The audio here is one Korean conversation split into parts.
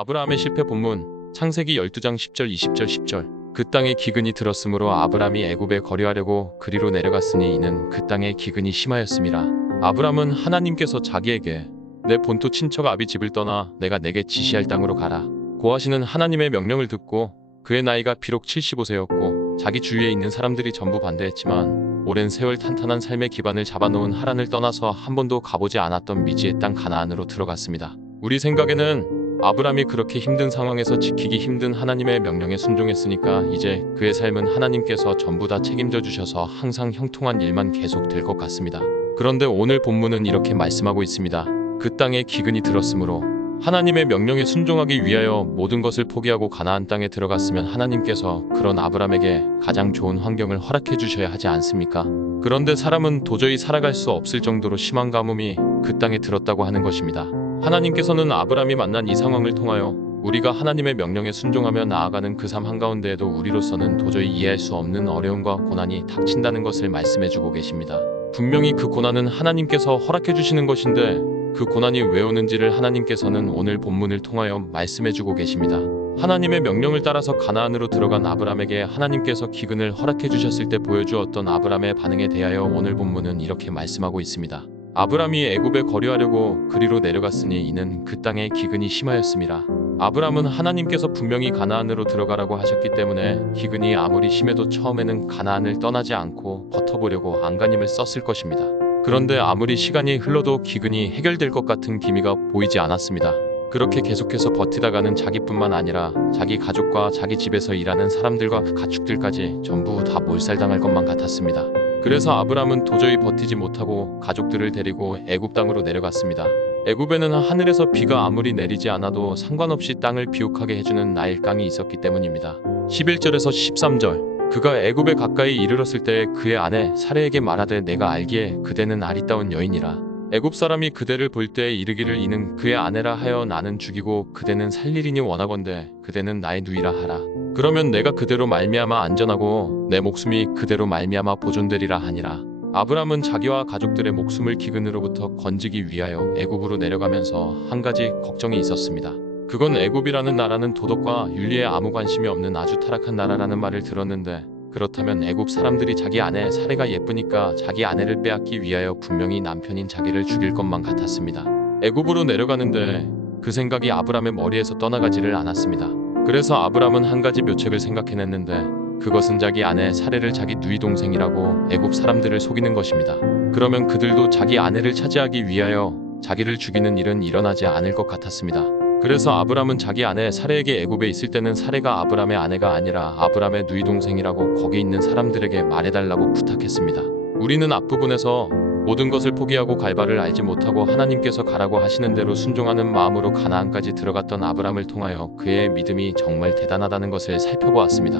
아브라함의 실패 본문 창세기 12장 10절 20절 10절 그 땅에 기근이 들었으므로 아브라함이 애굽에 거류하려고 그리로 내려갔으니 이는 그 땅에 기근이 심하였음이라. 아브라함은 하나님께서 자기에게 내 본토 친척 아비 집을 떠나 내가 내게 지시할 땅으로 가라 고하시는 하나님의 명령을 듣고 그의 나이가 비록 75세였고 자기 주위에 있는 사람들이 전부 반대했지만 오랜 세월 탄탄한 삶의 기반을 잡아놓은 하란을 떠나서 한 번도 가보지 않았던 미지의 땅 가나안으로 들어갔습니다. 우리 생각에는 아브라함이 그렇게 힘든 상황에서 지키기 힘든 하나님의 명령에 순종했으니까 이제 그의 삶은 하나님께서 전부 다 책임져 주셔서 항상 형통한 일만 계속 될 것 같습니다. 그런데 오늘 본문은 이렇게 말씀하고 있습니다. 그 땅에 기근이 들었으므로 하나님의 명령에 순종하기 위하여 모든 것을 포기하고 가나안 땅에 들어갔으면 하나님께서 그런 아브라함에게 가장 좋은 환경을 허락해 주셔야 하지 않습니까? 그런데 사람은 도저히 살아갈 수 없을 정도로 심한 가뭄이 그 땅에 들었다고 하는 것입니다. 하나님께서는 아브라함이 만난 이 상황을 통하여 우리가 하나님의 명령에 순종하며 나아가는 그 삶 한가운데에도 우리로서는 도저히 이해할 수 없는 어려움과 고난이 닥친다는 것을 말씀해주고 계십니다. 분명히 그 고난은 하나님께서 허락해 주시는 것인데 그 고난이 왜 오는지를 하나님께서는 오늘 본문을 통하여 말씀해주고 계십니다. 하나님의 명령을 따라서 가나안으로 들어간 아브라함에게 하나님께서 기근을 허락해 주셨을 때 보여주었던 아브라함의 반응에 대하여 오늘 본문은 이렇게 말씀하고 있습니다. 아브라함이 애굽에 거류하려고 그리로 내려갔으니 이는 그 땅에 기근이 심하였음이라. 아브라함은 하나님께서 분명히 가나안으로 들어가라고 하셨기 때문에 기근이 아무리 심해도 처음에는 가나안을 떠나지 않고 버텨보려고 안간힘을 썼을 것입니다. 그런데 아무리 시간이 흘러도 기근이 해결될 것 같은 기미가 보이지 않았습니다. 그렇게 계속해서 버티다가는 자기뿐만 아니라 자기 가족과 자기 집에서 일하는 사람들과 그 가축들까지 전부 다 몰살당할 것만 같았습니다. 그래서 아브라함은 도저히 버티지 못하고 가족들을 데리고 애굽 땅으로 내려갔습니다. 애굽에는 하늘에서 비가 아무리 내리지 않아도 상관없이 땅을 비옥하게 해주는 나일강이 있었기 때문입니다. 11절에서 13절 그가 애굽에 가까이 이르렀을 때 그의 아내 사레에게 말하되 내가 알기에 그대는 아리따운 여인이라. 애굽 사람이 그대를 볼 때 이르기를 이는 그의 아내라 하여 나는 죽이고 그대는 살리리니 원하건대 그대는 나의 누이라 하라. 그러면 내가 그대로 말미암아 안전하고 내 목숨이 그대로 말미암아 보존되리라 하니라. 아브람은 자기와 가족들의 목숨을 기근으로부터 건지기 위하여 애굽으로 내려가면서 한 가지 걱정이 있었습니다. 그건 애굽이라는 나라는 도덕과 윤리에 아무 관심이 없는 아주 타락한 나라라는 말을 들었는데 그렇다면 애굽 사람들이 자기 아내 사레가 예쁘니까 자기 아내를 빼앗기 위하여 분명히 남편인 자기를 죽일 것만 같았습니다. 애굽으로 내려가는데 그 생각이 아브람의 머리에서 떠나가지를 않았습니다. 그래서 아브람은 한 가지 묘책을 생각해냈는데 그것은 자기 아내 사레를 자기 누이 동생이라고 애굽 사람들을 속이는 것입니다. 그러면 그들도 자기 아내를 차지하기 위하여 자기를 죽이는 일은 일어나지 않을 것 같았습니다. 그래서 아브람은 자기 아내 사레에게 애굽에 있을 때는 사레가 아브람의 아내가 아니라 아브람의 누이 동생이라고 거기 있는 사람들에게 말해달라고 부탁했습니다. 우리는 앞부분에서 모든 것을 포기하고 갈 바를 알지 못하고 하나님께서 가라고 하시는 대로 순종하는 마음으로 가나안까지 들어갔던 아브람을 통하여 그의 믿음이 정말 대단하다는 것을 살펴보았습니다.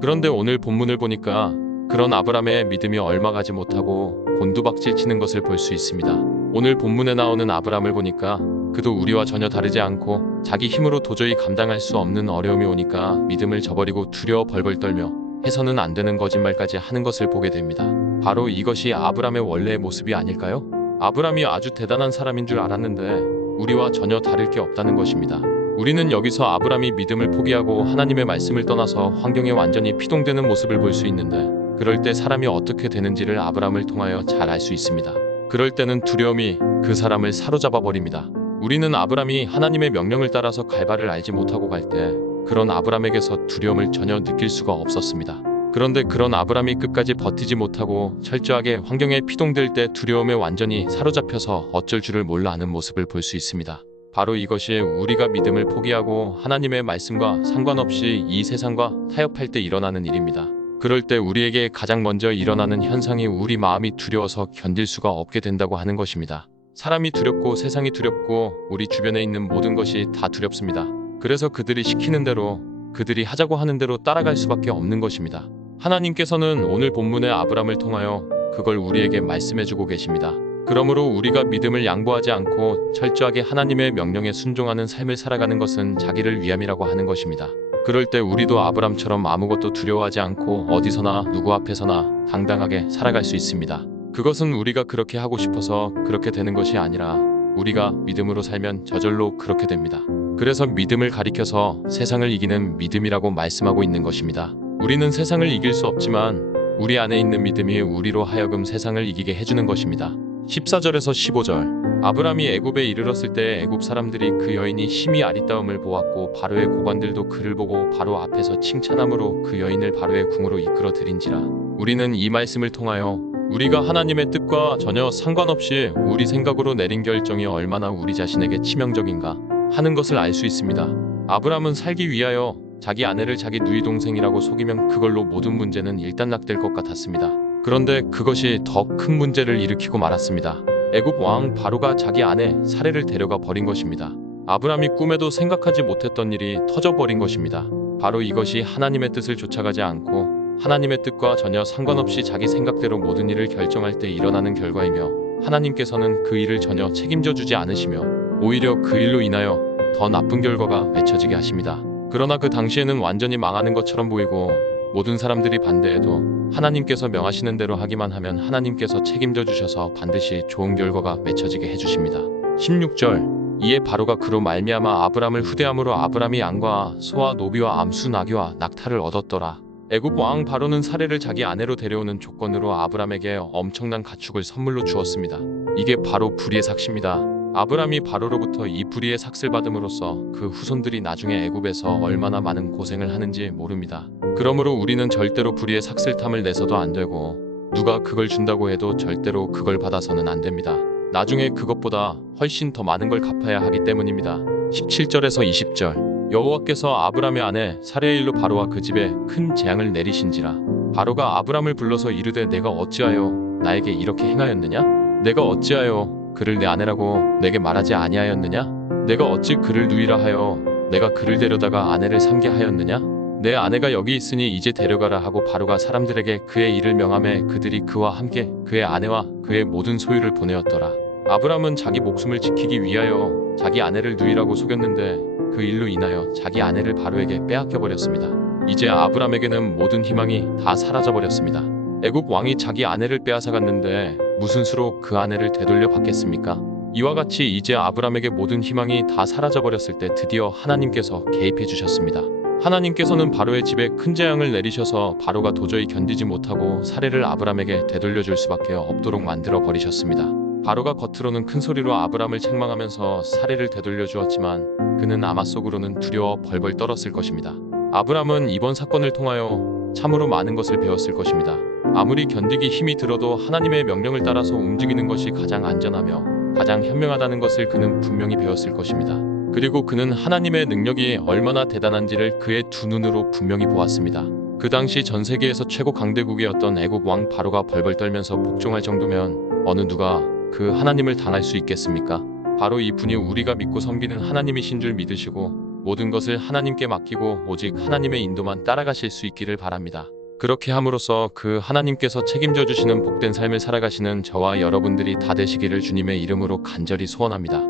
그런데 오늘 본문을 보니까 그런 아브람의 믿음이 얼마 가지 못하고 곤두박질 치는 것을 볼 수 있습니다. 오늘 본문에 나오는 아브람을 보니까 그도 우리와 전혀 다르지 않고 자기 힘으로 도저히 감당할 수 없는 어려움이 오니까 믿음을 저버리고 두려워 벌벌 떨며 해서는 안 되는 거짓말까지 하는 것을 보게 됩니다. 바로 이것이 아브람의 원래의 모습이 아닐까요? 아브람이 아주 대단한 사람인 줄 알았는데 우리와 전혀 다를 게 없다는 것입니다. 우리는 여기서 아브람이 믿음을 포기하고 하나님의 말씀을 떠나서 환경에 완전히 피동되는 모습을 볼 수 있는데 그럴 때 사람이 어떻게 되는지를 아브람을 통하여 잘 알 수 있습니다. 그럴 때는 두려움이 그 사람을 사로잡아 버립니다. 우리는 아브람이 하나님의 명령을 따라서 갈 바를 알지 못하고 갈 때 그런 아브람에게서 두려움을 전혀 느낄 수가 없었습니다. 그런데 그런 아브람이 끝까지 버티지 못하고 철저하게 환경에 피동될 때 두려움에 완전히 사로잡혀서 어쩔 줄을 몰라 하는 모습을 볼 수 있습니다. 바로 이것이 우리가 믿음을 포기하고 하나님의 말씀과 상관없이 이 세상과 타협할 때 일어나는 일입니다. 그럴 때 우리에게 가장 먼저 일어나는 현상이 우리 마음이 두려워서 견딜 수가 없게 된다고 하는 것입니다. 사람이 두렵고 세상이 두렵고 우리 주변에 있는 모든 것이 다 두렵습니다. 그래서 그들이 시키는 대로 그들이 하자고 하는 대로 따라갈 수밖에 없는 것입니다. 하나님께서는 오늘 본문의 아브람을 통하여 그걸 우리에게 말씀해주고 계십니다. 그러므로 우리가 믿음을 양보하지 않고 철저하게 하나님의 명령에 순종하는 삶을 살아가는 것은 자기를 위함이라고 하는 것입니다. 그럴 때 우리도 아브람처럼 아무것도 두려워하지 않고 어디서나 누구 앞에서나 당당하게 살아갈 수 있습니다. 그것은 우리가 그렇게 하고 싶어서 그렇게 되는 것이 아니라 우리가 믿음으로 살면 저절로 그렇게 됩니다. 그래서 믿음을 가리켜서 세상을 이기는 믿음이라고 말씀하고 있는 것입니다. 우리는 세상을 이길 수 없지만 우리 안에 있는 믿음이 우리로 하여금 세상을 이기게 해주는 것입니다. 14절에서 15절. 아브람이 애굽에 이르렀을 때 애굽 사람들이 그 여인이 심히 아리따움을 보았고 바로의 고관들도 그를 보고 바로 앞에서 칭찬함으로 그 여인을 바로의 궁으로 이끌어 들인지라. 우리는 이 말씀을 통하여 우리가 하나님의 뜻과 전혀 상관없이 우리 생각으로 내린 결정이 얼마나 우리 자신에게 치명적인가 하는 것을 알 수 있습니다. 아브람은 살기 위하여 자기 아내를 자기 누이 동생이라고 속이면 그걸로 모든 문제는 일단락될 것 같았습니다. 그런데 그것이 더 큰 문제를 일으키고 말았습니다. 애굽 왕 바로가 자기 아내 사레를 데려가 버린 것입니다. 아브람이 꿈에도 생각하지 못했던 일이 터져버린 것입니다. 바로 이것이 하나님의 뜻을 쫓아가지 않고 하나님의 뜻과 전혀 상관없이 자기 생각대로 모든 일을 결정할 때 일어나는 결과이며, 하나님께서는 그 일을 전혀 책임져 주지 않으시며 오히려 그 일로 인하여 더 나쁜 결과가 맺혀지게 하십니다. 그러나 그 당시에는 완전히 망하는 것처럼 보이고 모든 사람들이 반대해도 하나님께서 명하시는 대로 하기만 하면 하나님께서 책임져 주셔서 반드시 좋은 결과가 맺혀지게 해주십니다. 16절. 이에 바로가 그로 말미암아 아브람을 후대함으로 아브람이 양과 소와 노비와 암수 나귀와 낙타를 얻었더라. 애굽 왕 바로는 사레를 자기 아내로 데려오는 조건으로 아브람에게 엄청난 가축을 선물로 주었습니다. 이게 바로 불의의 삭시입니다. 아브람이 바로로부터 이 불의의 삭슬 받음으로써 그 후손들이 나중에 애굽에서 얼마나 많은 고생을 하는지 모릅니다. 그러므로 우리는 절대로 불의의 삭슬탐을 내서도 안 되고 누가 그걸 준다고 해도 절대로 그걸 받아서는 안 됩니다. 나중에 그것보다 훨씬 더 많은 걸 갚아야 하기 때문입니다. 17절에서 20절. 여호와께서 아브람의 아내 사레의 일로 바로와 그 집에 큰 재앙을 내리신지라. 바로가 아브람을 불러서 이르되 내가 어찌하여 나에게 이렇게 행하였느냐? 내가 어찌하여 그를 내 아내라고 내게 말하지 아니하였느냐? 내가 어찌 그를 누이라 하여 내가 그를 데려다가 아내를 삼게 하였느냐? 내 아내가 여기 있으니 이제 데려가라 하고 바로가 사람들에게 그의 일을 명하매 그들이 그와 함께 그의 아내와 그의 모든 소유를 보내었더라. 아브람은 자기 목숨을 지키기 위하여 자기 아내를 누이라고 속였는데 그 일로 인하여 자기 아내를 바로에게 빼앗겨 버렸습니다. 이제 아브람에게는 모든 희망이 다 사라져 버렸습니다. 애굽 왕이 자기 아내를 빼앗아 갔는데 무슨 수로 그 아내를 되돌려 받겠습니까? 이와 같이 이제 아브람에게 모든 희망이 다 사라져 버렸을 때 드디어 하나님께서 개입해 주셨습니다. 하나님께서는 바로의 집에 큰 재앙을 내리셔서 바로가 도저히 견디지 못하고 사레를 아브람에게 되돌려 줄 수밖에 없도록 만들어 버리셨습니다. 바로가 겉으로는 큰 소리로 아브람을 책망하면서 사레를 되돌려 주었지만 그는 아마 속으로는 두려워 벌벌 떨었을 것입니다. 아브람은 이번 사건을 통하여 참으로 많은 것을 배웠을 것입니다. 아무리 견디기 힘이 들어도 하나님의 명령을 따라서 움직이는 것이 가장 안전하며 가장 현명하다는 것을 그는 분명히 배웠을 것입니다. 그리고 그는 하나님의 능력이 얼마나 대단한지를 그의 두 눈으로 분명히 보았습니다. 그 당시 전 세계에서 최고 강대국이었던 애굽 왕 바로가 벌벌 떨면서 복종할 정도면 어느 누가 그 하나님을 당할 수 있겠습니까? 바로 이분이 우리가 믿고 섬기는 하나님이신 줄 믿으시고 모든 것을 하나님께 맡기고 오직 하나님의 인도만 따라가실 수 있기를 바랍니다. 그렇게 함으로써 그 하나님께서 책임져 주시는 복된 삶을 살아가시는 저와 여러분들이 다 되시기를 주님의 이름으로 간절히 소원합니다.